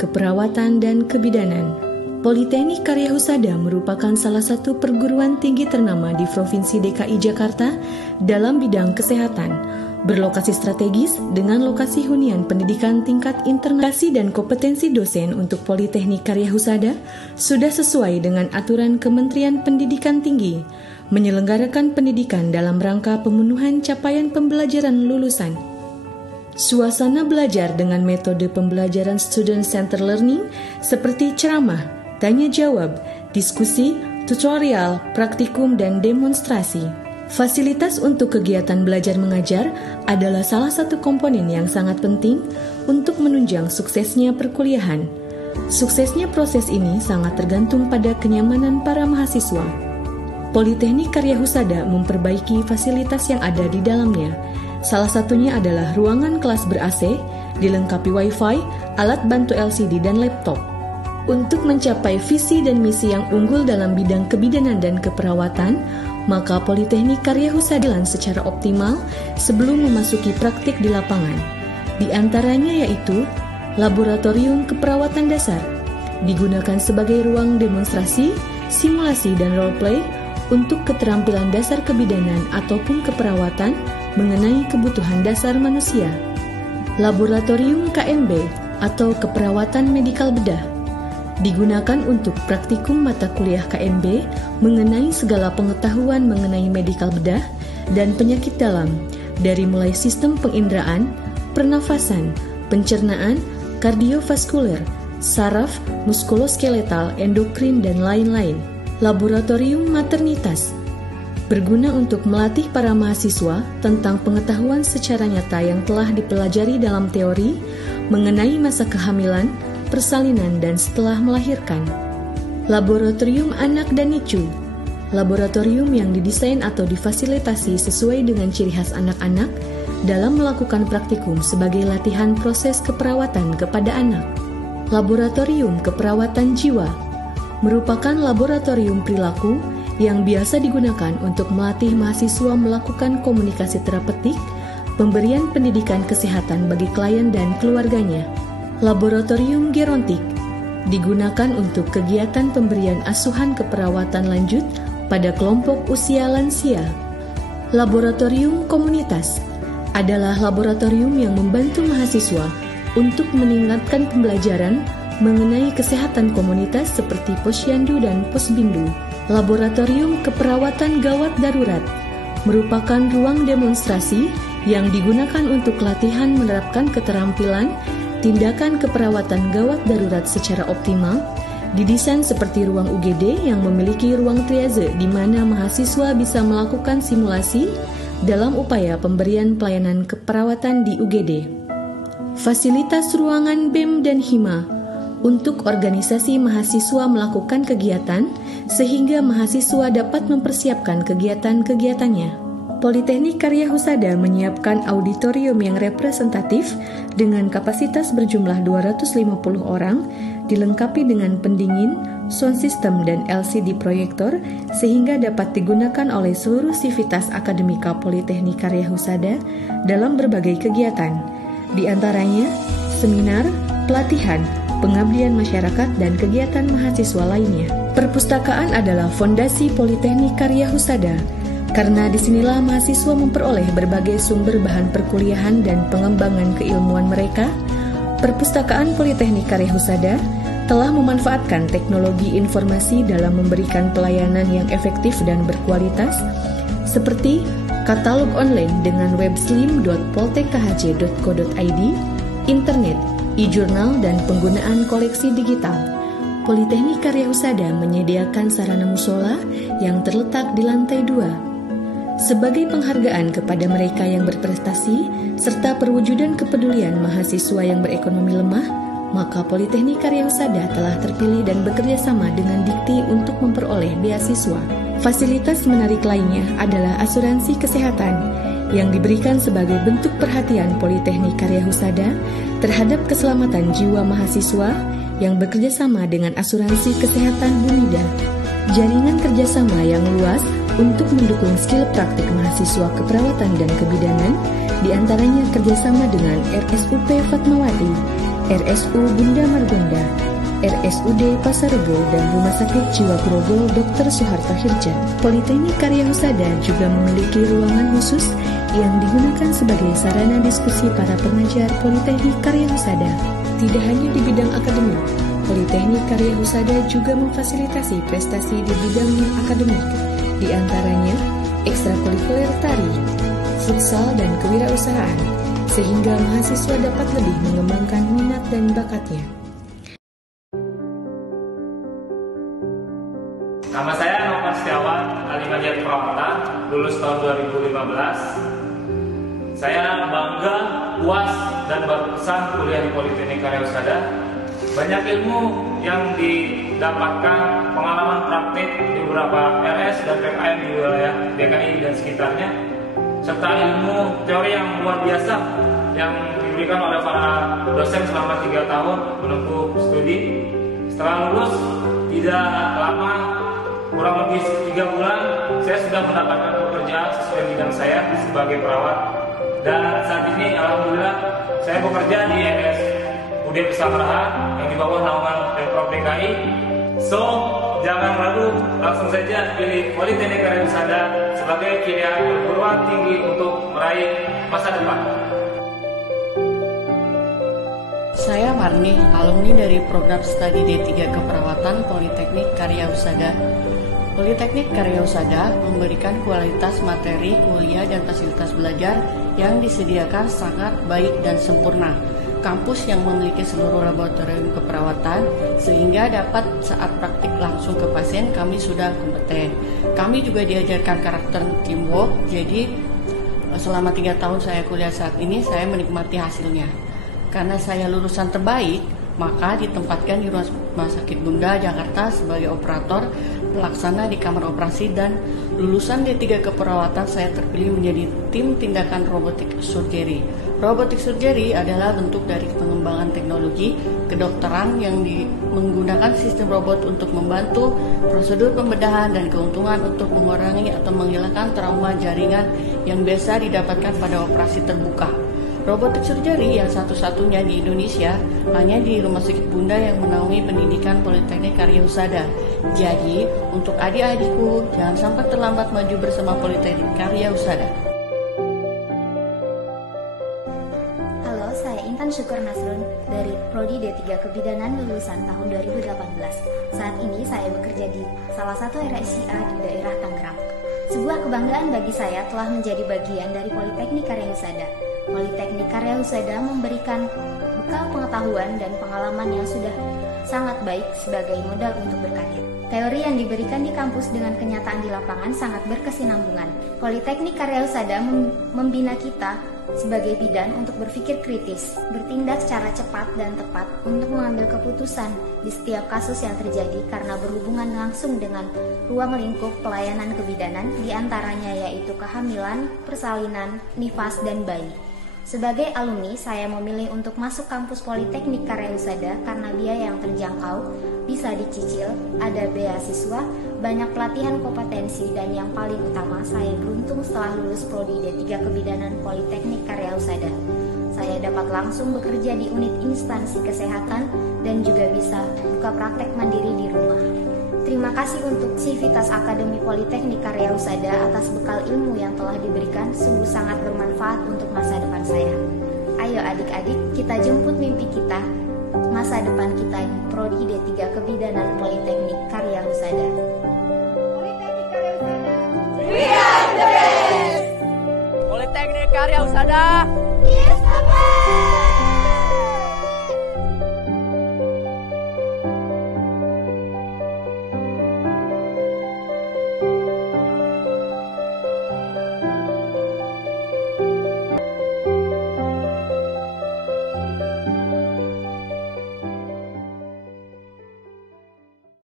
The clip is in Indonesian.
keperawatan, dan kebidanan. Politeknik Karya Husada merupakan salah satu perguruan tinggi ternama di Provinsi DKI Jakarta dalam bidang kesehatan, berlokasi strategis dengan lokasi hunian pendidikan tingkat internasi dan kompetensi dosen untuk Politeknik Karya Husada sudah sesuai dengan aturan Kementerian Pendidikan Tinggi, menyelenggarakan pendidikan dalam rangka pemenuhan capaian pembelajaran lulusan. Suasana belajar dengan metode pembelajaran student-centered learning seperti ceramah, tanya jawab, diskusi, tutorial, praktikum, dan demonstrasi. Fasilitas untuk kegiatan belajar mengajar adalah salah satu komponen yang sangat penting untuk menunjang suksesnya perkuliahan. Suksesnya proses ini sangat tergantung pada kenyamanan para mahasiswa. Politeknik Karya Husada memperbaiki fasilitas yang ada di dalamnya. Salah satunya adalah ruangan kelas ber-AC, dilengkapi Wi-Fi, alat bantu LCD, dan laptop. Untuk mencapai visi dan misi yang unggul dalam bidang kebidanan dan keperawatan, maka Politeknik Karya Husada jalan secara optimal sebelum memasuki praktik di lapangan. Di antaranya yaitu Laboratorium Keperawatan Dasar, digunakan sebagai ruang demonstrasi, simulasi, dan role-play untuk keterampilan dasar kebidanan ataupun keperawatan mengenai kebutuhan dasar manusia. Laboratorium KMB atau Keperawatan Medikal Bedah, digunakan untuk praktikum mata kuliah KMB mengenai segala pengetahuan mengenai medikal bedah dan penyakit dalam, dari mulai sistem penginderaan, pernafasan, pencernaan, kardiovaskuler, saraf, muskuloskeletal, endokrin, dan lain-lain. Laboratorium Maternitas, berguna untuk melatih para mahasiswa tentang pengetahuan secara nyata yang telah dipelajari dalam teori mengenai masa kehamilan, persalinan, dan setelah melahirkan. Laboratorium Anak dan Nicu, laboratorium yang didesain atau difasilitasi sesuai dengan ciri khas anak-anak dalam melakukan praktikum sebagai latihan proses keperawatan kepada anak. Laboratorium Keperawatan Jiwa merupakan laboratorium perilaku yang biasa digunakan untuk melatih mahasiswa melakukan komunikasi terapeutik, pemberian pendidikan kesehatan bagi klien dan keluarganya. Laboratorium Gerontik digunakan untuk kegiatan pemberian asuhan keperawatan lanjut pada kelompok usia lansia. Laboratorium Komunitas adalah laboratorium yang membantu mahasiswa untuk meningkatkan pembelajaran mengenai kesehatan komunitas seperti posyandu dan posbindu. Laboratorium Keperawatan Gawat Darurat merupakan ruang demonstrasi yang digunakan untuk latihan menerapkan keterampilan tindakan keperawatan gawat darurat secara optimal, didesain seperti ruang UGD yang memiliki ruang triase di mana mahasiswa bisa melakukan simulasi dalam upaya pemberian pelayanan keperawatan di UGD. Fasilitas ruangan BEM dan HIMA untuk organisasi mahasiswa melakukan kegiatan sehingga mahasiswa dapat mempersiapkan kegiatan-kegiatannya. Politeknik Karya Husada menyiapkan auditorium yang representatif dengan kapasitas berjumlah 250 orang, dilengkapi dengan pendingin, sound system, dan LCD proyektor sehingga dapat digunakan oleh seluruh sivitas akademika Politeknik Karya Husada dalam berbagai kegiatan, di antaranya seminar, pelatihan, pengabdian masyarakat, dan kegiatan mahasiswa lainnya. Perpustakaan adalah fondasi Politeknik Karya Husada, karena disinilah mahasiswa memperoleh berbagai sumber bahan perkuliahan dan pengembangan keilmuan mereka. Perpustakaan Politeknik Karya Husada telah memanfaatkan teknologi informasi dalam memberikan pelayanan yang efektif dan berkualitas, seperti katalog online dengan webslim.poltekhj.co.id, internet, e-jurnal, dan penggunaan koleksi digital. Politeknik Karya Husada menyediakan sarana musola yang terletak di lantai 2. Sebagai penghargaan kepada mereka yang berprestasi serta perwujudan kepedulian mahasiswa yang berekonomi lemah, maka Politeknik Karya Husada telah terpilih dan bekerja sama dengan Dikti untuk memperoleh beasiswa. Fasilitas menarik lainnya adalah asuransi kesehatan yang diberikan sebagai bentuk perhatian Politeknik Karya Husada terhadap keselamatan jiwa mahasiswa yang bekerja sama dengan asuransi kesehatan Bumida. Jaringan kerjasama yang luas untuk mendukung skill praktik mahasiswa keperawatan dan kebidanan, diantaranya kerjasama dengan RSUP Fatmawati RSU Bunda Margonda, RSUD Pasar Rebo, dan Rumah Sakit Jiwa Grogol Dr. Soeharto Hirja. Politeknik Karya Husada juga memiliki ruangan khusus yang digunakan sebagai sarana diskusi para pengajar Politeknik Karya Husada. Tidak hanya di bidang akademik, Politeknik Karya Husada juga memfasilitasi prestasi di bidang non-akademik, di antaranya ekstrakurikuler tari, futsal, dan kewirausahaan, sehingga mahasiswa dapat lebih mengembangkan minat dan bakatnya. Nama saya Novan Setiawan, Alimandiat Perawatan, lulus tahun 2015. Saya bangga, puas, dan berkesan kuliah di Politeknik Karya Husada. Banyak ilmu yang didapatkan, pengalaman praktik di beberapa RS dan PKM di wilayah DKI dan sekitarnya, serta ilmu teori yang luar biasa yang diberikan oleh para dosen selama 3 tahun menempuh studi. Setelah lulus, tidak lama, kurang lebih 3 bulan, saya sudah mendapatkan pekerjaan sesuai bidang saya sebagai perawat. Dan saat ini alhamdulillah saya bekerja di RSUD Pesanggerahan yang di bawah naungan Pemprov DKI. So, jangan ragu, langsung saja pilih Politeknik Karya Husada sebagai pilihan perguruan tinggi untuk meraih masa depan. Saya Marni, alumni dari program studi D3 Keperawatan Politeknik Karya Husada. Politeknik Karya Husada memberikan kualitas materi, kuliah, dan fasilitas belajar yang disediakan sangat baik dan sempurna. Kampus yang memiliki seluruh laboratorium keperawatan sehingga dapat saat praktik langsung ke pasien kami sudah kompeten. Kami juga diajarkan karakter teamwork, jadi selama 3 tahun saya kuliah saat ini saya menikmati hasilnya. Karena saya lulusan terbaik, maka ditempatkan di Rumah Sakit Bunda Jakarta sebagai operator pelaksana di kamar operasi, dan lulusan D3 Keperawatan saya terpilih menjadi tim tindakan robotik surgery. Robotik surgery adalah bentuk dari pengembangan teknologi kedokteran yang menggunakan sistem robot untuk membantu prosedur pembedahan dan keuntungan untuk mengurangi atau menghilangkan trauma jaringan yang biasa didapatkan pada operasi terbuka. Robotik surgery yang satu-satunya di Indonesia hanya di Rumah Sakit Bunda yang menaungi pendidikan Politeknik Karya Husada. Jadi, untuk adik-adikku, jangan sampai terlambat maju bersama Politeknik Karya Husada. Halo, saya Intan Syukur Nasrun dari Prodi D3 Kebidanan lulusan tahun 2018. Saat ini saya bekerja di salah satu RSIA di daerah Tangerang. Sebuah kebanggaan bagi saya telah menjadi bagian dari Politeknik Karya Husada. Politeknik Karya Husada memberikan bekal pengetahuan dan pengalaman yang sudah sangat baik sebagai modal untuk berkarya. Teori yang diberikan di kampus dengan kenyataan di lapangan sangat berkesinambungan. Politeknik Karya Husada membina kita sebagai bidan untuk berpikir kritis, bertindak secara cepat dan tepat untuk mengambil keputusan di setiap kasus yang terjadi karena berhubungan langsung dengan ruang lingkup pelayanan kebidanan, diantaranya yaitu kehamilan, persalinan, nifas, dan bayi. Sebagai alumni, saya memilih untuk masuk kampus Politeknik Karya Husada karena biaya yang terjangkau, bisa dicicil, ada beasiswa, banyak pelatihan kompetensi, dan yang paling utama, saya beruntung setelah lulus Prodi D3 Kebidanan Politeknik Karya Husada. Saya dapat langsung bekerja di unit instansi kesehatan dan juga bisa buka praktek mandiri di rumah. Terima kasih untuk Civitas Akademi Politeknik Karya Husada atas bekal ilmu yang telah diberikan, sungguh sangat bermanfaat untuk masa depan saya. Ayo adik-adik, kita jemput mimpi kita, masa depan kita di Prodi D3 Kebidanan Politeknik Karya Husada. Politeknik Karya Husada, we are the best! Politeknik Karya Husada,